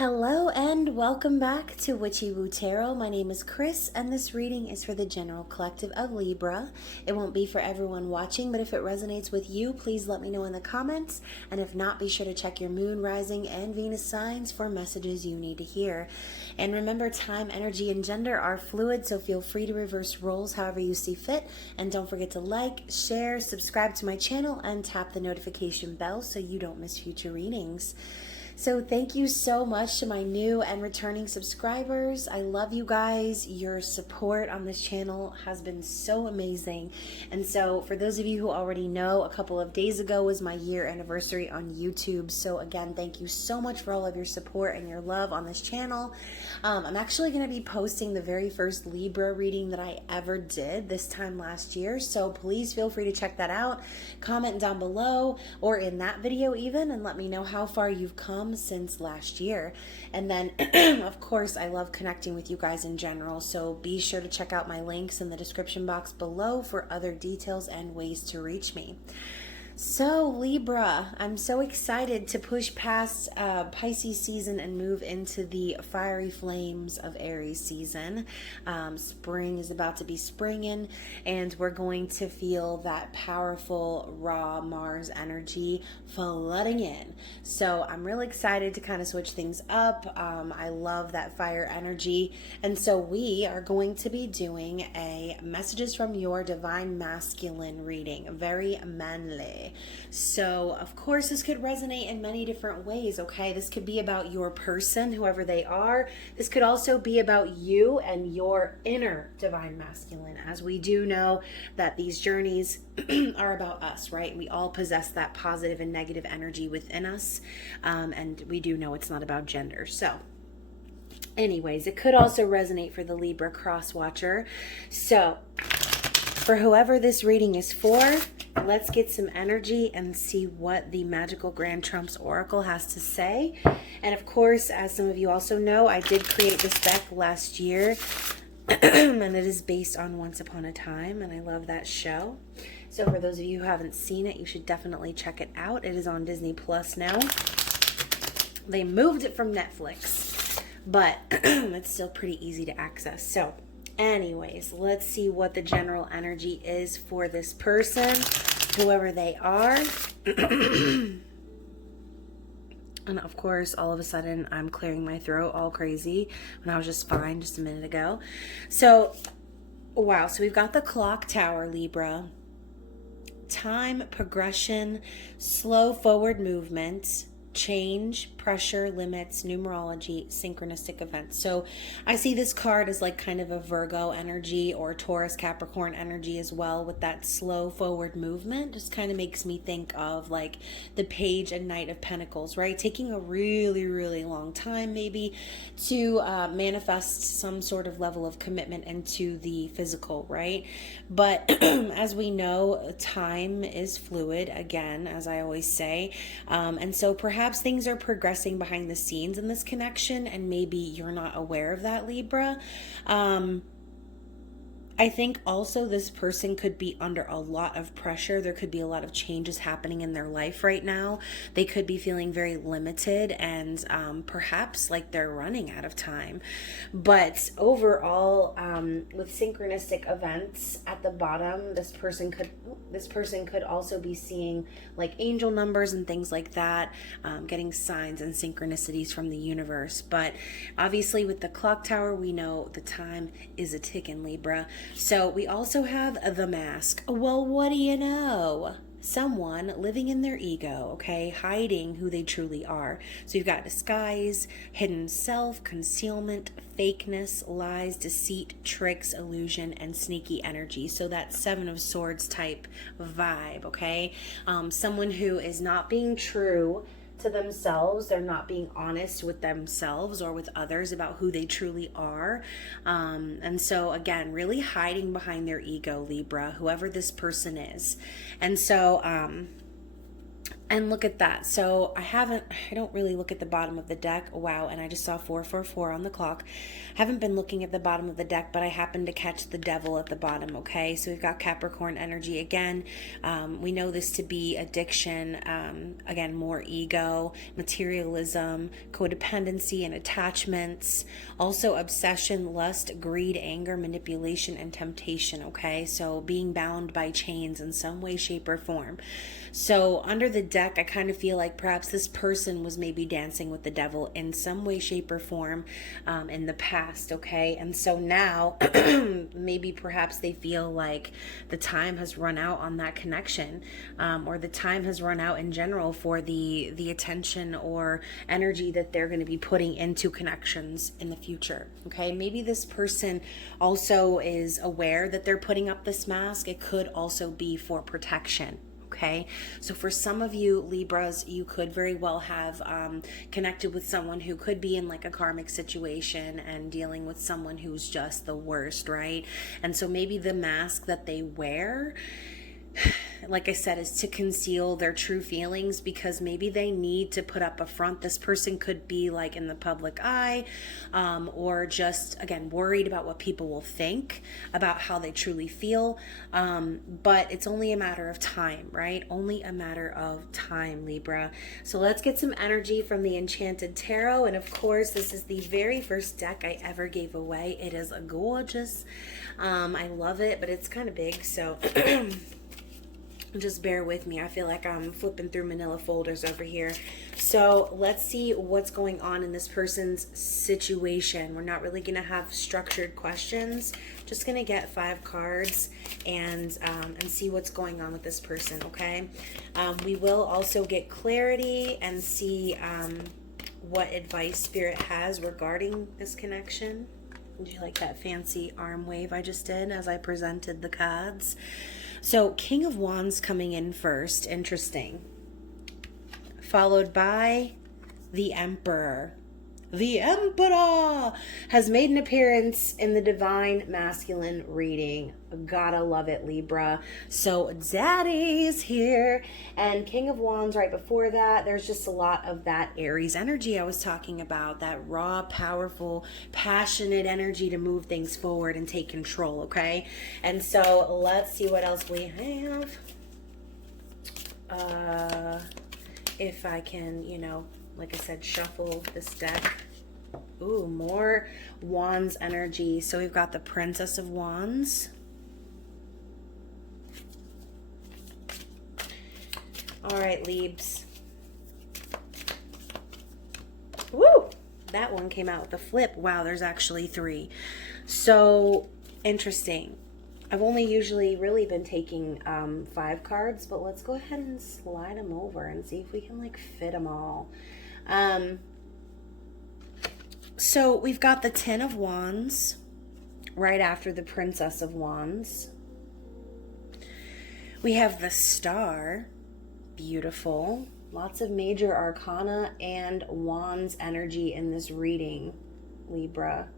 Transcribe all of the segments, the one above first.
Hello and welcome back to Witchy-Woo Tarot. My name is Chris and this reading is for the general collective of Libra. It won't be for everyone watching, but if it resonates with you, please let me know in the comments. And if not, be sure to check your moon, rising, and Venus signs for messages you need to hear. And remember, time, energy, and gender are fluid, so feel free to reverse roles however you see fit. And don't forget to like, share, subscribe to my channel, and tap the notification bell so you don't miss future readings. So thank you so much to my new and returning subscribers. I love you guys. Your support on this channel has been so amazing. And so for those of you who already know, a couple of days ago was my year anniversary on YouTube. So again, thank you so much for all of your support and your love on this channel. I'm actually going to be posting the very first Libra reading that I ever did this time last year. So please feel free to check that out. Comment down below or in that video even, and let me know how far you've come since last year. And then of course I love connecting with you guys in general, so be sure to check out my links in the description box below for other details and ways to reach me. So Libra, I'm so excited to push past Pisces season and move into the fiery flames of Aries season. Spring is about to be springing, and we're going to feel that powerful raw Mars energy flooding in. So I'm really excited to kind of switch things up. I love that fire energy, and so we are going to be doing a messages from your divine masculine reading, very manly. So of course this could resonate in many different ways, okay? This could be about your person, whoever they are. This could also be about you and your inner divine masculine, as we do know that these journeys are about us, right? We all possess that positive and negative energy within us, and we do know it's not about gender. So anyways, it could also resonate for the Libra cross watcher. So for whoever this reading is for, let's get some energy and see what the Magical Grand Trumps Oracle has to say. And of course, as some of you also know, I did create this deck last year, and it is based on Once Upon a Time, and I love that show. So for those of you who haven't seen it, you should definitely check it out. It is on Disney Plus now. They moved it from Netflix, but it's still pretty easy to access. So anyways, let's see what the general energy is for this person, whoever they are. And of course, all of a sudden, I'm clearing my throat all crazy when I was just fine just a minute ago. So, wow. So we've got the clock tower, Libra. Time, progression, slow forward movement, change, pressure, limits, numerology, synchronistic events. So I see this card as like kind of a Virgo energy or Taurus Capricorn energy as well, with that slow forward movement. Just kind of makes me think of like the Page and Knight of Pentacles, right? Taking a really, really long time maybe to manifest some sort of level of commitment into the physical, right? But as we know, time is fluid, again, as I always say. And so perhaps things are progressing behind the scenes in this connection, and maybe you're not aware of that, Libra. I think also this person could be under a lot of pressure. There could be a lot of changes happening in their life right now. They could be feeling very limited and perhaps like they're running out of time. But overall, with synchronistic events at the bottom, this person could also be seeing like angel numbers and things like that, getting signs and synchronicities from the universe. But obviously with the clock tower, we know the time is a ticking, Libra. So we also have the Mask. Well, what do you know? Someone living in their ego, okay, hiding who they truly are. So you've got disguise, hidden self, concealment, fakeness, lies, deceit, tricks, illusion, and sneaky energy. So that Seven of Swords type vibe, okay? Someone who is not being true to themselves. They're not being honest with themselves or with others about who they truly are. And so again, really hiding behind their ego, Libra, whoever this person is. And so And look at that. So I don't really look at the bottom of the deck. Wow. And I just saw 444 on the clock. Haven't been looking at the bottom of the deck, but I happened to catch the devil at the bottom. Okay. So we've got Capricorn energy again. We know this to be addiction. Again, more ego, materialism, codependency and attachments. Also obsession, lust, greed, anger, manipulation, and temptation. Okay. So being bound by chains in some way, shape, or form. So under the deck, I kind of feel like perhaps this person was maybe dancing with the devil in some way, shape, or form in the past, okay? And so now, maybe perhaps they feel like the time has run out on that connection, or the time has run out in general for the attention or energy that they're going to be putting into connections in the future, okay? Maybe this person also is aware that they're putting up this mask. It could also be for protection. Okay, so for some of you Libras, you could very well have connected with someone who could be in like a karmic situation and dealing with someone who's just the worst, right? And so maybe the mask that they wear, like I said, is to conceal their true feelings, because maybe they need to put up a front. This person could be like in the public eye, or just, again, worried about what people will think about how they truly feel. But it's only a matter of time, right? Only a matter of time, Libra. So let's get some energy from the Enchanted Tarot. And of course, this is the very first deck I ever gave away. It is gorgeous. I love it, but it's kind of big, so just bear with me. I feel like I'm flipping through manila folders over here. So let's see what's going on in this person's situation. We're not really going to have structured questions. Just going to get 5 cards and see what's going on with this person, okay? We will also get clarity and see what advice Spirit has regarding this connection. Did you like that fancy arm wave I just did as I presented the cards? So King of Wands coming in first, interesting. Followed by the Emperor. The Emperor has made an appearance in the Divine Masculine reading. Gotta love it, Libra. So Daddy's here. And King of Wands right before that, there's just a lot of that Aries energy I was talking about. That raw, powerful, passionate energy to move things forward and take control, okay? And so let's see what else we have. If I can, like I said, shuffle this deck. Ooh, more Wands energy. So we've got the Princess of Wands. All right, Libs. Woo! That one came out with a flip. Wow, there's actually 3. So interesting. I've only usually really been taking 5 cards, but let's go ahead and slide them over and see if we can like fit them all. So we've got the 10 of Wands right after the Princess of Wands. We have the Star, beautiful. Lots of major arcana and Wands energy in this reading, Libra.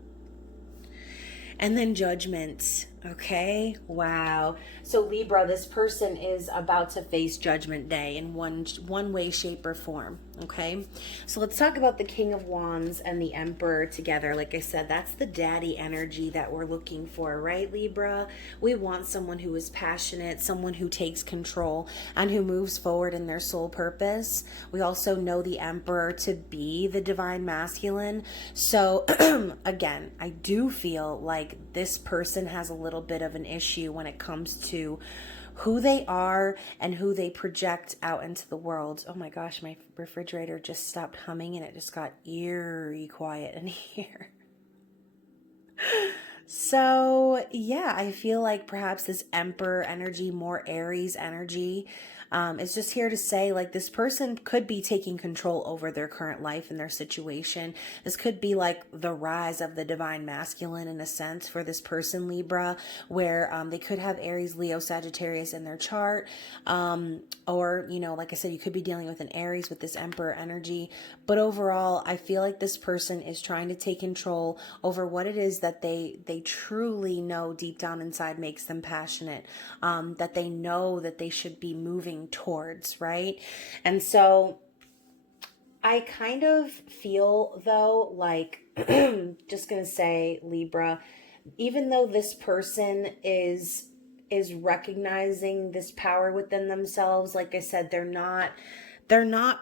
And then Judgment. Okay, wow. So Libra, this person is about to face Judgment Day in one way, shape, or form. Okay, so let's talk about the King of Wands and the Emperor together. Like I said, that's the daddy energy that we're looking for, right, Libra? We want someone who is passionate, someone who takes control, and who moves forward in their soul purpose. We also know the Emperor to be the Divine Masculine. So again, I do feel like this person has a little bit of an issue when it comes to who they are and who they project out into the world. Oh my gosh, my refrigerator just stopped humming and it just got eerie quiet in here. So yeah, I feel like perhaps this Emperor energy, more Aries energy, is just here to say like this person could be taking control over their current life and their situation. This could be like the rise of the Divine Masculine in a sense for this person, Libra, where they could have Aries, Leo, Sagittarius in their chart. Or, like I said, you could be dealing with an Aries with this Emperor energy. But overall, I feel like this person is trying to take control over what it is that they truly know deep down inside makes them passionate, that they know that they should be moving working towards, right? And so I kind of feel though, like, just gonna say, Libra, even though this person is recognizing this power within themselves, like I said, they're not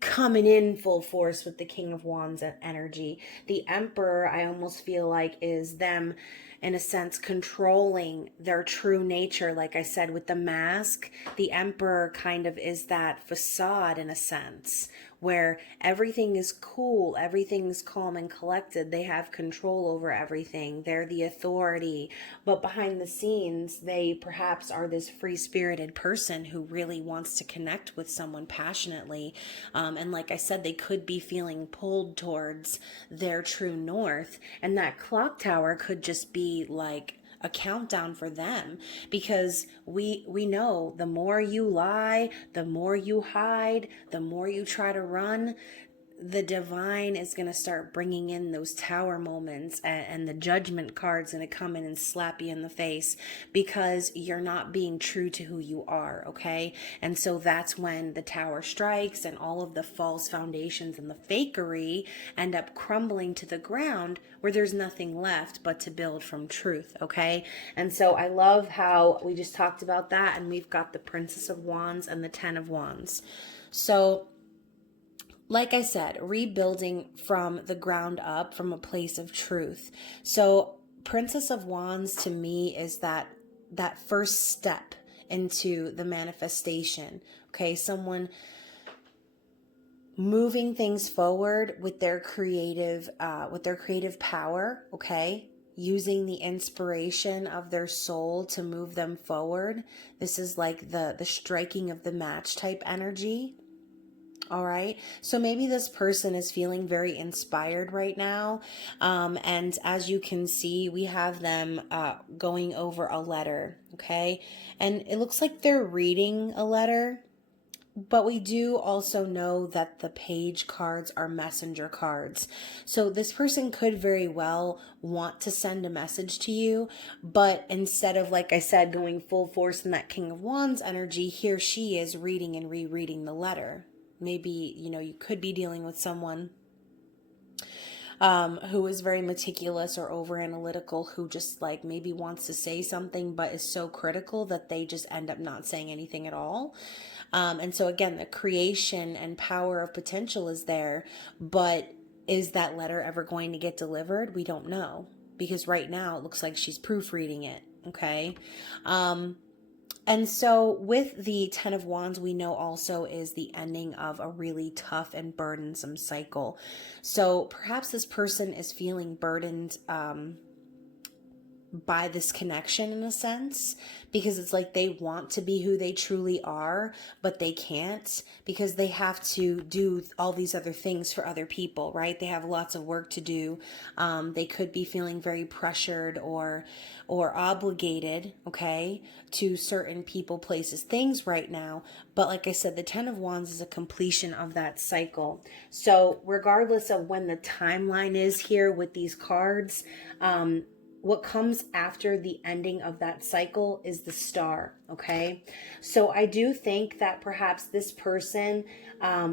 coming in full force with the King of Wands energy. The Emperor, I almost feel like, is them in a sense controlling their true nature. Like I said, with the mask, the Emperor kind of is that facade in a sense, where everything is cool, everything's calm and collected. They have control over everything. They're the authority. But behind the scenes, they perhaps are this free-spirited person who really wants to connect with someone passionately. And like I said, they could be feeling pulled towards their true north. And that clock tower could just be like a countdown for them, because we know the more you lie, the more you hide, the more you try to run, the divine is going to start bringing in those tower moments, and the judgment card's going to come in and slap you in the face because you're not being true to who you are, okay? And so that's when the tower strikes and all of the false foundations and the fakery end up crumbling to the ground, where there's nothing left but to build from truth, okay? And so I love how we just talked about that, and we've got the Princess of Wands and the Ten of Wands. So like I said, rebuilding from the ground up, from a place of truth. So Princess of Wands to me is that first step into the manifestation. Okay, someone moving things forward with their creative power, okay? Using the inspiration of their soul to move them forward. This is like the striking of the match type energy. All right. So maybe this person is feeling very inspired right now. And as you can see, we have them going over a letter. Okay. And it looks like they're reading a letter. But we do also know that the page cards are messenger cards. So this person could very well want to send a message to you, but instead of, like I said, going full force in that King of Wands energy, here she is reading and rereading the letter. Maybe, you could be dealing with someone who is very meticulous or over analytical, who just like maybe wants to say something but is so critical that they just end up not saying anything at all. And so again, the creation and power of potential is there, but is that letter ever going to get delivered? We don't know, because right now it looks like she's proofreading it. Okay. And so with the Ten of Wands, we know also is the ending of a really tough and burdensome cycle. So perhaps this person is feeling burdened by this connection in a sense, because it's like they want to be who they truly are, but they can't because they have to do all these other things for other people, right? They have lots of work to do. They could be feeling very pressured or obligated, okay, to certain people, places, things right now. But like I said, the Ten of Wands is a completion of that cycle. So regardless of when the timeline is here with these cards, what comes after the ending of that cycle is the Star, okay? So I do think that perhaps this person,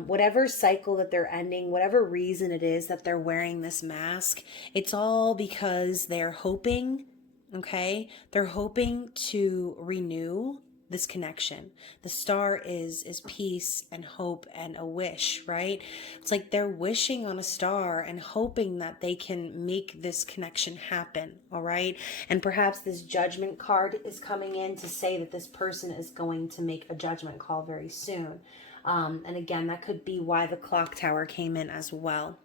whatever cycle that they're ending, whatever reason it is that they're wearing this mask, it's all because they're hoping, okay? They're hoping to renew this connection. The Star is peace and hope and a wish, right? It's like they're wishing on a star and hoping that they can make this connection happen, all right? And perhaps this Judgment card is coming in to say that this person is going to make a judgment call very soon. And again, that could be why the clock tower came in as well.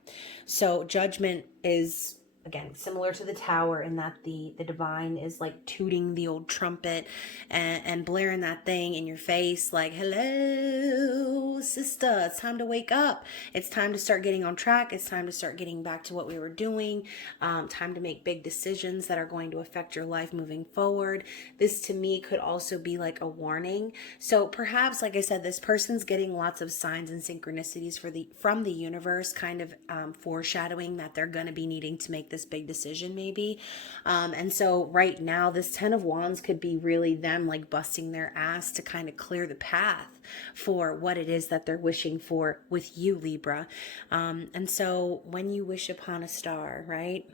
So Judgment is, again, similar to the Tower in that the divine is like tooting the old trumpet and blaring that thing in your face like, hello, sister, it's time to wake up. It's time to start getting on track. It's time to start getting back to what we were doing. Time to make big decisions that are going to affect your life moving forward. This to me could also be like a warning. So perhaps, like I said, this person's getting lots of signs and synchronicities from the universe, kind of foreshadowing that they're going to be needing to make this big decision maybe. And so right now, this 10 of Wands could be really them like busting their ass to kind of clear the path for what it is that they're wishing for with you, Libra. And so when you wish upon a star, right?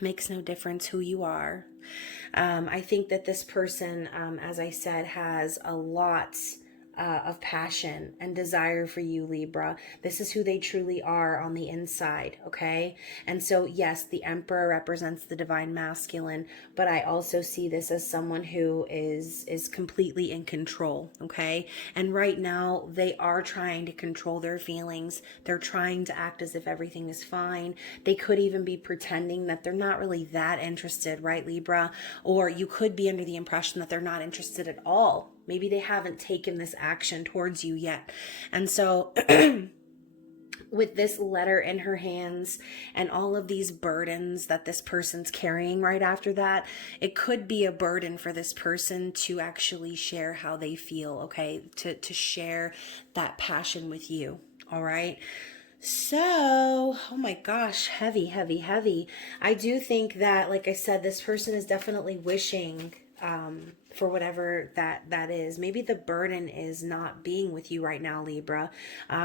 Makes no difference who you are. I think that this person, as I said, has a lot of passion and desire for you, Libra. This is who they truly are on the inside, okay? And so, yes, the Emperor represents the divine masculine, but I also see this as someone who is completely in control, okay? And right now, they are trying to control their feelings. They're trying to act as if everything is fine. They could even be pretending that they're not really that interested, right, Libra? Or you could be under the impression that they're not interested at all. Maybe they haven't taken this action towards you yet. And so with this letter in her hands and all of these burdens that this person's carrying right after that, it could be a burden for this person to actually share how they feel, okay? To share that passion with you, all right? So, oh my gosh, heavy, heavy, heavy. I do think that, like I said, this person is definitely wishing for whatever that is. Maybe the burden is not being with you right now, Libra.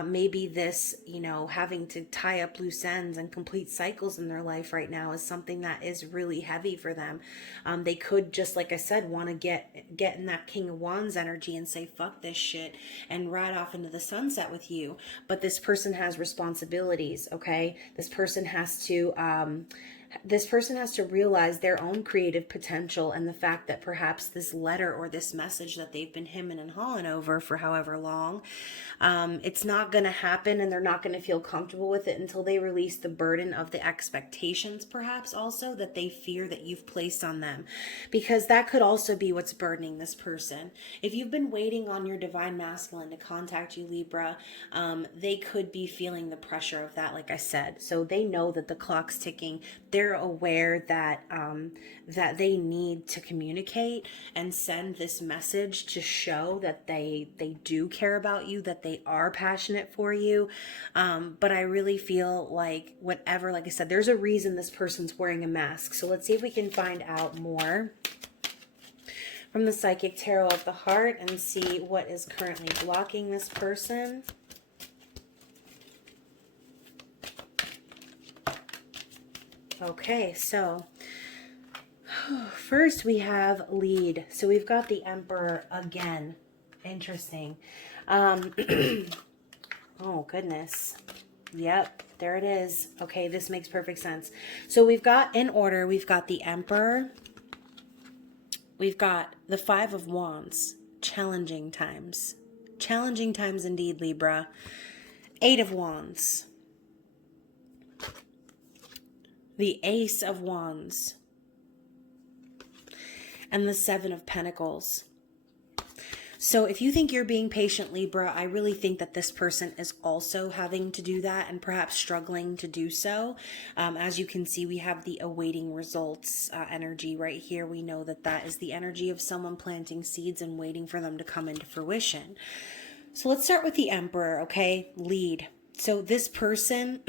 Maybe this, having to tie up loose ends and complete cycles in their life right now is something that is really heavy for them. They could, just like I said, want to get in that King of Wands energy and say, fuck this shit, and ride off into the sunset with you. But this person has responsibilities, okay? This person has to realize their own creative potential, and the fact that perhaps this letter or this message that they've been hemming and hawing over for however long, it's not going to happen, and they're not going to feel comfortable with it until they release the burden of the expectations, perhaps also that they fear that you've placed on them, because that could also be what's burdening this person. If you've been waiting on your divine masculine to contact you, Libra, they could be feeling the pressure of that, like I said. So they know that the clock's ticking. They're aware that that they need to communicate and send this message to show that they do care about you, that they are passionate for you. But I really feel like whatever, like I said, there's a reason this person's wearing a mask. So let's see if we can find out more from the Psychic Tarot of the Heart and see what is currently blocking this person. Okay, so first we have lead. So we've got the Emperor again. Interesting. Oh, goodness. Yep, there it is. Okay, this makes perfect sense. So we've got, in order, we've got the Emperor. We've got the Five of Wands. Challenging times. Challenging times indeed, Libra. Eight of Wands. The Ace of Wands, and the Seven of Pentacles. So if you think you're being patient, Libra, I really think that this person is also having to do that and perhaps struggling to do so. As you can see, we have the awaiting results energy right here. We know that that is the energy of someone planting seeds and waiting for them to come into fruition. So let's start with the Emperor, okay? Lead. So this person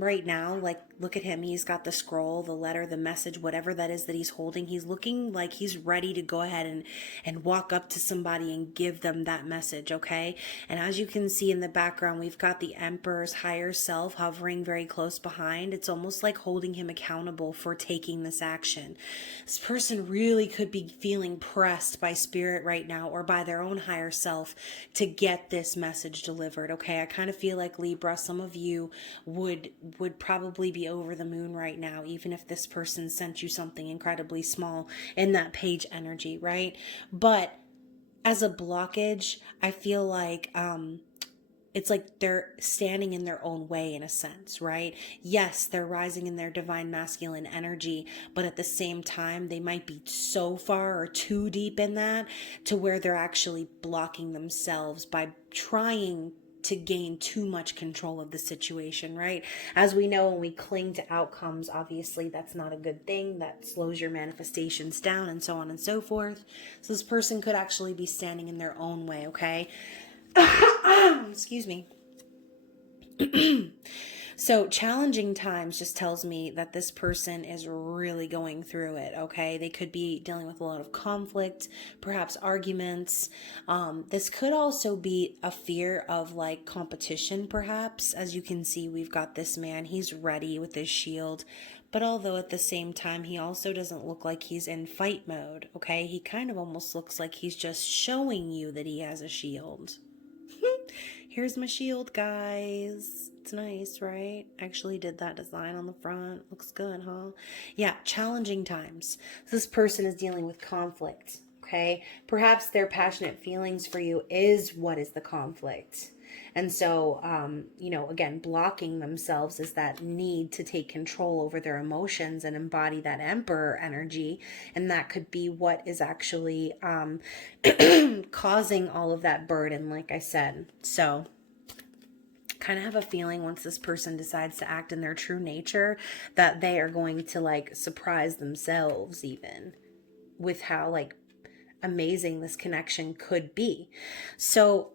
right now, like, look at him. He's got the scroll, the letter, the message, whatever that is that he's holding. He's looking like he's ready to go ahead and walk up to somebody and give them that message, okay? And as you can see in the background, we've got the Emperor's higher self hovering very close behind. It's almost like holding him accountable for taking this action. This person really could be feeling pressed by spirit right now, or by their own higher self, to get this message delivered, okay? I kind of feel like, Libra, some of you would probably be over the moon right now, even if this person sent you something incredibly small in that page energy, right? But as a blockage, I feel like it's like they're standing in their own way in a sense, right? Yes, they're rising in their divine masculine energy, but at the same time, they might be so far or too deep in that to where they're actually blocking themselves by trying to gain too much control of the situation, right? As we know, when we cling to outcomes, obviously that's not a good thing. That slows your manifestations down and so on and so forth. So this person could actually be standing in their own way, okay? Excuse me. So challenging times just tells me that this person is really going through it, okay? They could be dealing with a lot of conflict, perhaps arguments. This could also be a fear of like competition, perhaps. As you can see, we've got this man, he's ready with his shield. But although at the same time, he also doesn't look like he's in fight mode, okay? He kind of almost looks like he's just showing you that he has a shield. Here's my shield, guys. It's nice, right? Actually did that design on the front. Looks good, huh? Yeah, challenging times. This person is dealing with conflict, okay? Perhaps their passionate feelings for you is what is the conflict. And so, again, blocking themselves is that need to take control over their emotions and embody that emperor energy. And that could be what is actually causing all of that burden, like I said. So, kind of have a feeling once this person decides to act in their true nature that they are going to like surprise themselves even with how like amazing this connection could be. So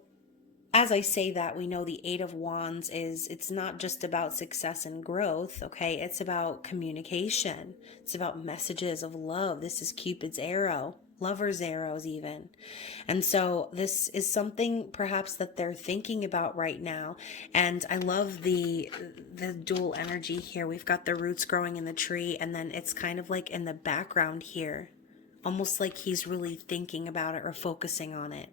as I say that, we know the Eight of Wands it's not just about success and growth, okay? It's about communication. It's about messages of love. This is Cupid's arrow, lover's arrows even. And so this is something perhaps that they're thinking about right now. And I love the dual energy here. We've got the roots growing in the tree, and then it's kind of like in the background here, almost like he's really thinking about it or focusing on it.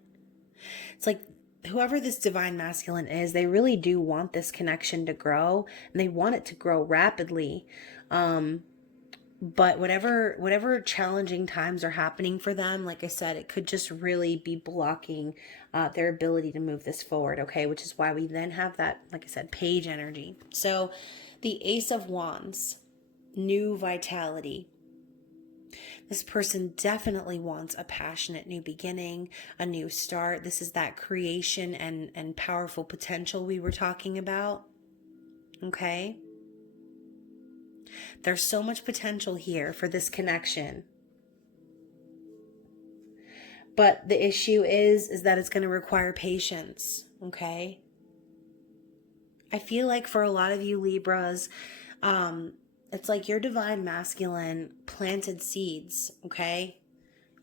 It's like whoever this divine masculine is, they really do want this connection to grow, and they want it to grow rapidly. But whatever challenging times are happening for them, like I said, it could just really be blocking their ability to move this forward, okay? Which is why we then have that, like I said, page energy. So the Ace of Wands, new vitality. This person definitely wants a passionate new beginning, a new start. This is that creation and powerful potential we were talking about. Okay? There's so much potential here for this connection. But the issue is that it's going to require patience. Okay? I feel like for a lot of you Libras, it's like your divine masculine planted seeds, okay?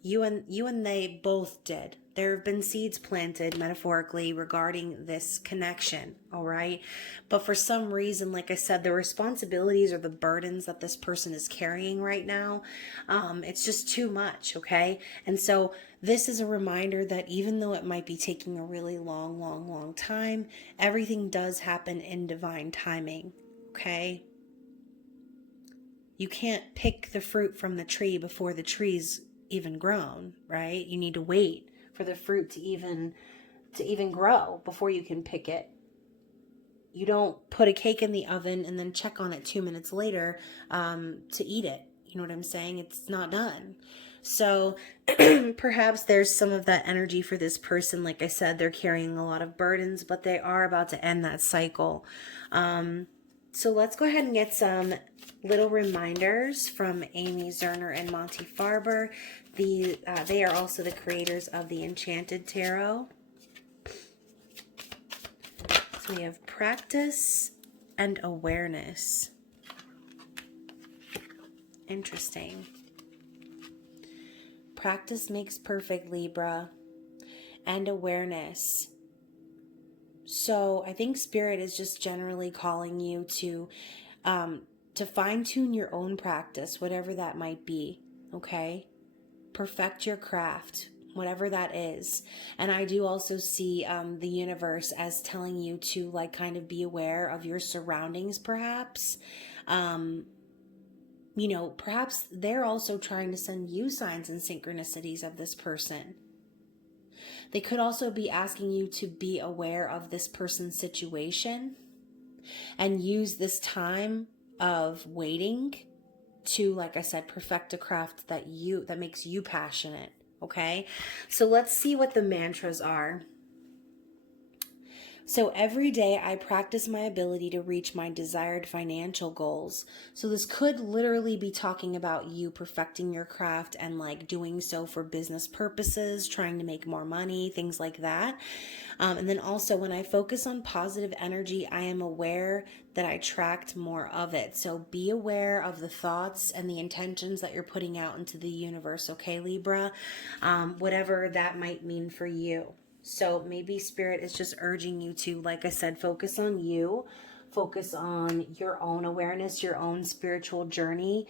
You and they both did. There have been seeds planted metaphorically regarding this connection, all right? But for some reason, like I said, the responsibilities or the burdens that this person is carrying right now, it's just too much, okay? And so this is a reminder that even though it might be taking a really long time, everything does happen in divine timing, okay? You can't pick the fruit from the tree before the tree's even grown, right? You need to wait for the fruit to even grow before you can pick it. You don't put a cake in the oven and then check on it 2 minutes later to eat it. You know what I'm saying? It's not done. So perhaps there's some of that energy for this person. Like I said, they're carrying a lot of burdens, but they are about to end that cycle. So let's go ahead and get some little reminders from Amy Zerner and Monty Farber. They are also the creators of the Enchanted Tarot. So we have practice and awareness. Interesting. Practice makes perfect, Libra. And awareness. So I think Spirit is just generally calling you to fine-tune your own practice, whatever that might be, okay? Perfect your craft, whatever that is. And I do also see the universe as telling you to like kind of be aware of your surroundings, perhaps. Perhaps they're also trying to send you signs and synchronicities of this person. They could also be asking you to be aware of this person's situation and use this time of waiting to, like I said, perfect a craft that makes you passionate, okay? So let's see what the mantras are. So every day I practice my ability to reach my desired financial goals. So this could literally be talking about you perfecting your craft and like doing so for business purposes, trying to make more money, things like that. And then also when I focus on positive energy, I am aware that I attract more of it. So be aware of the thoughts and the intentions that you're putting out into the universe, okay, Libra? Whatever that might mean for you. So maybe Spirit is just urging you to, like I said, focus on you, focus on your own awareness, your own spiritual journey,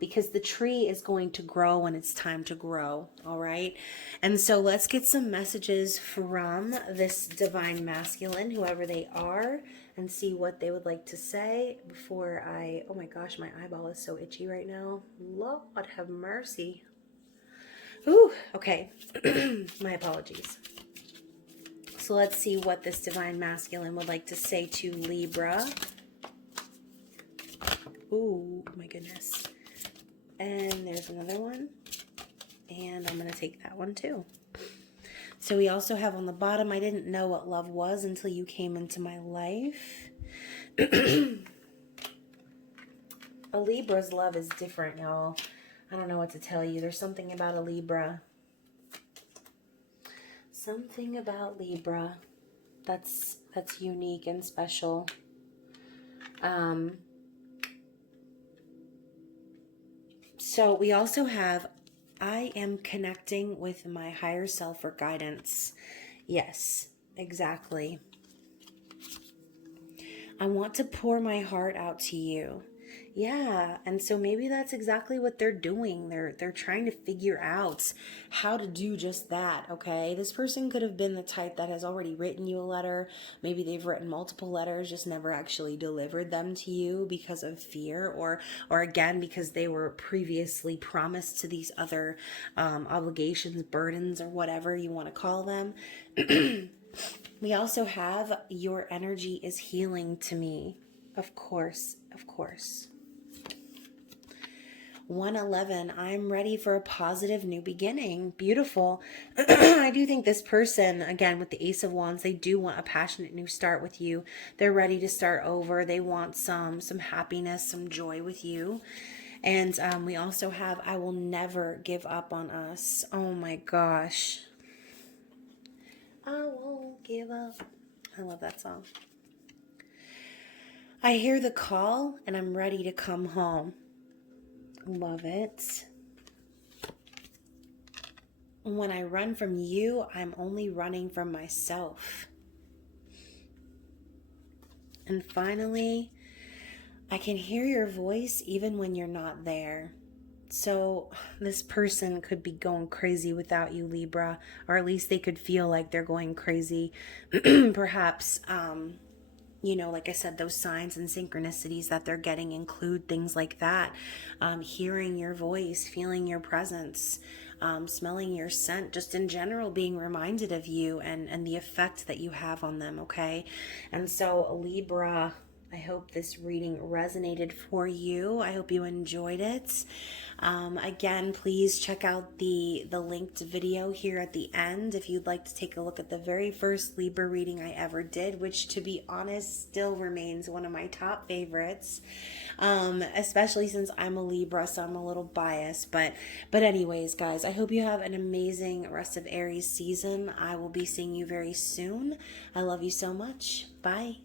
because the tree is going to grow when it's time to grow, all right? And so let's get some messages from this divine masculine, whoever they are, and see what they would like to say before I, oh my gosh, my eyeball is so itchy right now. Lord have mercy. Ooh, okay. My apologies. So let's see what this divine masculine would like to say to Libra. Ooh, my goodness. And there's another one. And I'm going to take that one too. So we also have on the bottom, I didn't know what love was until you came into my life. A Libra's love is different, y'all. I don't know what to tell you. There's something about a Libra. Something about Libra that's unique and special. So we also have, I am connecting with my higher self for guidance. Yes, exactly. I want to pour my heart out to you. Yeah, and so maybe that's exactly what they're doing. They're trying to figure out how to do just that, okay? This person could have been the type that has already written you a letter. Maybe they've written multiple letters, just never actually delivered them to you because of fear, or again, because they were previously promised to these other obligations, burdens, or whatever you want to call them. We also have, your energy is healing to me. Of course, of course. 111, I'm ready for a positive new beginning. Beautiful. I do think this person, again, with the Ace of Wands, they do want a passionate new start with you. They're ready to start over. They want some happiness, some joy with you. And we also have, I will never give up on us. Oh my gosh. I won't give up. I love that song. I hear the call and I'm ready to come home. Love it. When I run from you, I'm only running from myself. And finally, I can hear your voice even when you're not there. So this person could be going crazy without you, Libra, or at least they could feel like they're going crazy. Perhaps, you know, like I said, those signs and synchronicities that they're getting include things like that. Hearing your voice, feeling your presence, smelling your scent, just in general being reminded of you and the effect that you have on them, okay? And so Libra, I hope this reading resonated for you. I hope you enjoyed it. Again, please check out the linked video here at the end if you'd like to take a look at the very first Libra reading I ever did, which, to be honest, still remains one of my top favorites, especially since I'm a Libra, so I'm a little biased. But anyways, guys, I hope you have an amazing rest of Aries season. I will be seeing you very soon. I love you so much. Bye.